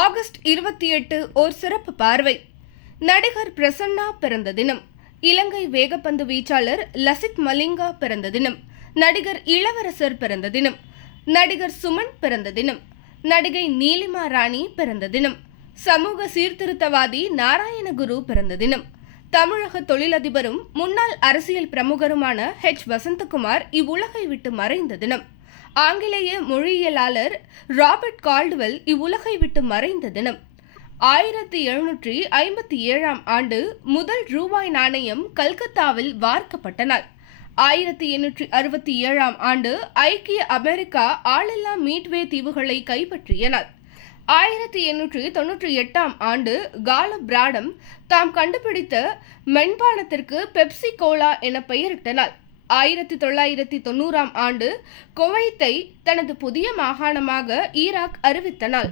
August 28 ஓர் சிறப்பு பார்வை. நடிகர் பிரசன்னா பிறந்த தினம். இலங்கை வேகப்பந்து வீச்சாளர் லசித் மலிங்கா பிறந்த தினம். நடிகர் இளவரசர் பிறந்த தினம். நடிகர் சுமன் பிறந்த தினம். நடிகை நீலிமா ராணி பிறந்த தினம். சமூக சீர்திருத்தவாதி நாராயணகுரு பிறந்த தினம். தமிழக தொழிலதிபரும் முன்னாள் அரசியல் பிரமுகருமான வசந்தகுமார் இவ்வுலகை விட்டு மறைந்த தினம். ஆங்கிலேய மொழியியலாளர் ராபர்ட் கால்டுவெல் இவ்வுலகை விட்டு மறைந்த தினம். 1757 ஆண்டு முதல் ரூபாய் நாணயம் கல்கத்தாவில் வார்க்கப்பட்ட நாள். 1867 ஆண்டு ஐக்கிய அமெரிக்கா ஆளில்லா மீட்வே தீவுகளை கைப்பற்றிய நாள். 1898 ஆண்டு காலப் பிராடம் தாம் கண்டுபிடித்த மென்பானத்திற்கு பெப்சி கோலா என பெயரிட்ட நாள். 1990 ஆண்டு குவைத்தை தனது புதிய மாகாணமாக ஈராக் அறிவித்த நாள்.